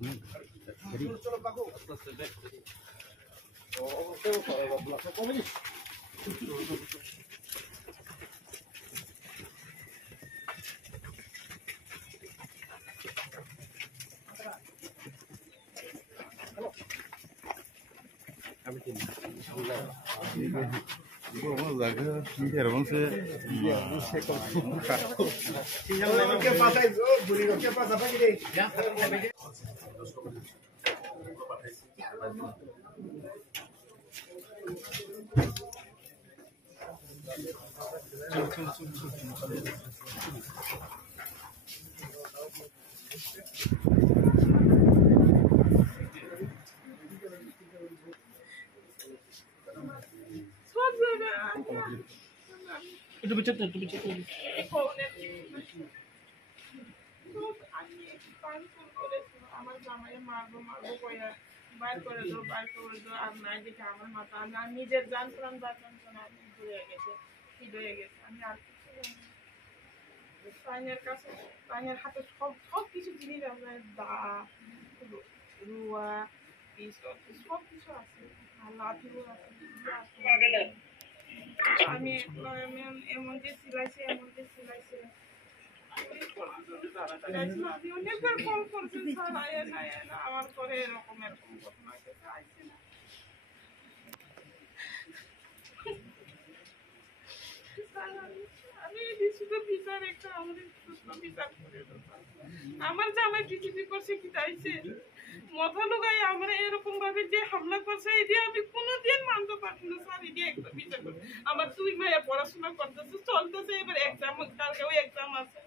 ¿Qué pasa? ¿Qué pasa? Itu becet. আমার জামাই মারবো কইয়া বাইর করে দাও আর নাই দেখে আমার মাথা আমি নিজের জান প্রাণ বাঁচান আমি ঘুরে গেছে ফিড হয়ে গেছে আমি আর কিছু পানির কাছে পানির হাতে সব কিছু জিনিস আছে দা রুয়া পিস্তল সব কিছু আছে আর লাঠিও আছে আমি এমন যে সিলাইছে অনেকবার কল করছেন স্যার আয় না আমার পরে এরকম ঘটনা আইছে না আমি শুধু বিচার একটা আমাদের বিচার করে আমার জামাই কিছু করছে কি চাইছে মাথা লুকাই আমরা এরকম ভাবে যে হামলা করছে এটি আমি কোনোদিন মানতে পারছি না স্যার এটি একটা বিচার করে আমার দুই ভাইয়া পড়াশোনা করতেছে চলতেছে এবার এক্সাম কালকেও এক্সাম আছে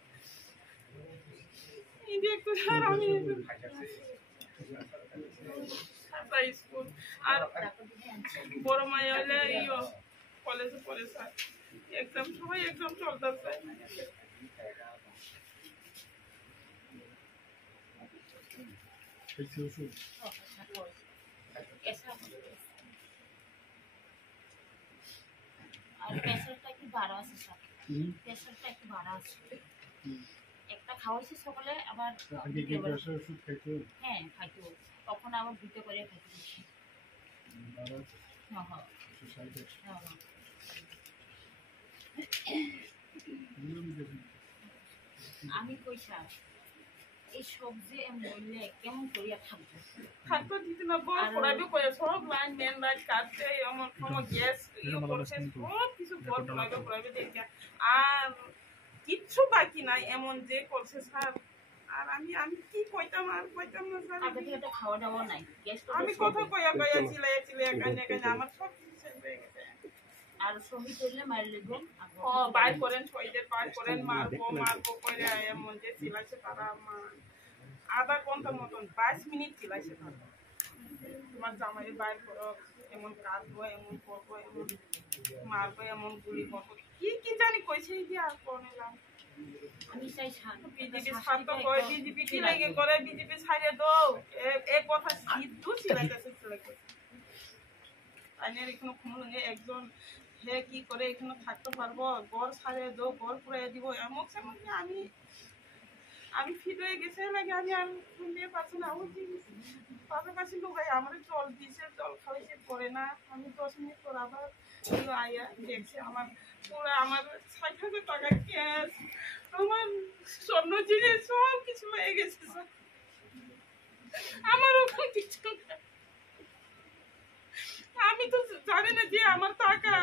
এটি একটা স্যার আমি স্কুল আর বড় মাইয়া হলে কলেজে পড়ে স্যার এক্সাম সবাই এক্সাম চলতেছে আর প্রেসারটা একটু বাড়া আছে স্যার প্রেসারটা একটু বাড়া আছে একটা খাওয়াইছি সকালে আবার আগে কি প্রেসার ওষুধ খাইতো হ্যাঁ খাইতো তখন আবার দুটো করে খাইতো আমি কই স্যার এই সবজি মরলে কেমন করিয়া থাকতো দিতে না বল পড়াবে কই সব লাইন মেন লাইন কাটতে আমার সময় গ্যাস করছে সব কিছু বল পড়াবে দেখে আর কিচ্ছু বাকি নাই এমন যে করছে স্যার আর আমি কি কইতাম না স্যার আগে থেকে খাওয়া দাওয়া নাই আমি কথা কইয়া চিলাই কানে আমার সব কিছু শেষ হয়ে গেছে আর শহীদ হইলে মার লেগে বাইর করেন শহীদের বাইর করেন মারবো করে এমন যে চিলাইছে তারা আধা ঘন্টা মতন 22 মিনিট চিলাইছে তারা তোমার জামাই বাইর করো এমন কাটবো এমন করবো এমন মারবো এমন গুলি করবো কি জানি কইছে যে আর করলাম আমি চাই বিজেপি ছাত্র কয় বিজেপি কি লাগে করে বিজেপি ছাইরে দাও এই কথা সিদ্ধু চিলাইতেছে আইনের এখানে কোনো একজন হে কি করে এখানে থাকতে পারবো ঘর ছাড়ে দাও ঘর পুরাই দিব এমন সেমন আমি ফিট হয়ে গেছে লাগে আমি আর শুনতে পারছি না ওই পাশাপাশি লোক আমার জল দিয়েছে জল খাওয়াইছে করে না আমি 10 মিনিট পর আবার আয়া দেখছে আমার পুরো আমার 60,000 টাকা ক্যাশ আমার স্বর্ণ জিনিস সব কিছু হয়ে গেছে আমার ওখানে কিছু আমি তো জানি না যে আমার টাকা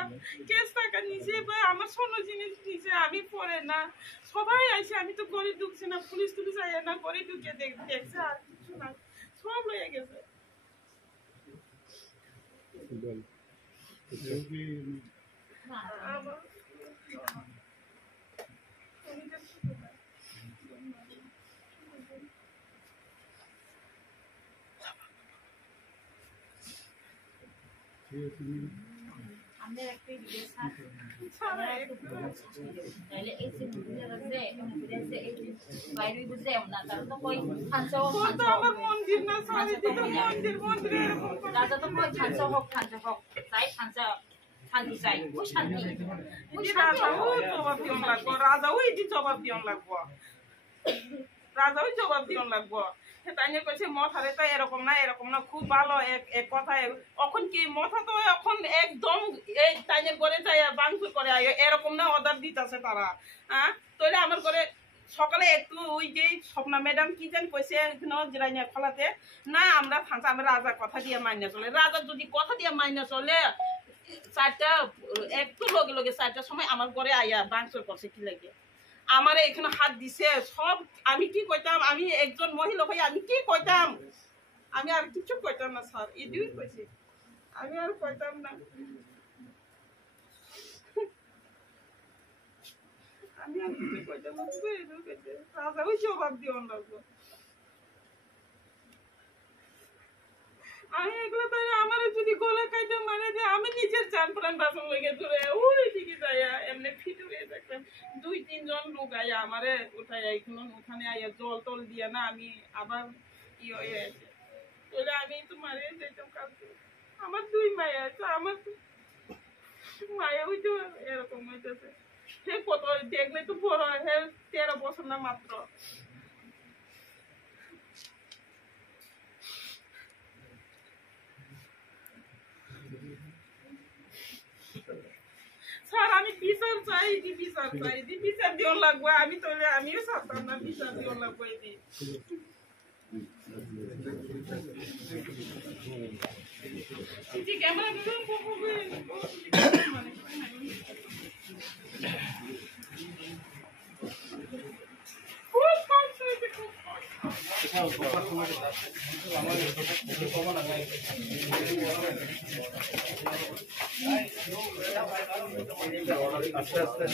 ক্যাশ টাকা নিচে বা আমার স্বর্ণ জিনিস নিচে আমি পরে না সবাই আসে আমি তো গড়ে ঢুকছি না পুলিশ যায় না গড়ে ঢুকে দেখছে আর কিছু না সব হয়ে গেছে আমাদের একটা তাহলে এই যে বাইরে বুঝে না তার তো কই আমার মন্দির না মন্দির রাজা তো কই খানসা হোক তাই শান্তি চাই ওই শান্তি রাজা ওই জবাব দিন লাগবো রাজাও জবাব দিও লাগবো তাই কইছে মথারে তো এরকম না খুব ভালো এক কথায় এখন কি মথা তো এখন একদম এই তাইনের ঘরে যায় বাংচুর করে এরকম না অর্ডার দিতেছে তারা হ্যাঁ তাহলে আমার ঘরে সকালে একটু ওই যে স্বপ্না ম্যাডাম কি জানি কইছে জিরাইনা খোলাতে না আমরা থানছে আমরা রাজার কথা দিয়ে মাইনে চলে রাজার যদি কথা দিয়ে মাইনে চলে 4টা একটু লগে লগে 4টার সময় আমার ঘরে আইয়া বাংচুর করছে কি লাগে আমার এখানে হাত দিছে সব আমি কি কইতাম আমি একজন মহিলা হই আমি কি কইতাম আমি আর কিছু কইতাম না স্যার এদিই কইছি আমি আর কইতাম না আমি আর কিছু কইতাম না এদিই কইছে রাজা ওই জবাব দিও লাগবো আমি এগুলো তো আমার যদি গলা কাইতে মানে যে আমি নিজের চান প্রাণ বাঁচন লেগে ধরে ওই দিকে যাইয়া এমনি ফিট হয়ে দেখলাম 2-3 জন লোক আইয়া আমারে উঠাইয়া ওখানে আইয়া জল টল দিয়া না আমি আবার হয়ে আছে তাহলে আমি তো মারে যেতাম কালকে আমার 2 মায়া আছে আমার মায়া ওই তো এরকম হইতেছে সে কত দেখলে তো বড় হে 13 বছর না মাত্র স্যার আমি বিচার চাই বিচার দিও লাগবো আমি তাহলে আমিও চাইতাম না বিচার দিও লাগবো এদি ঠিক আমার আস্তে আস্তে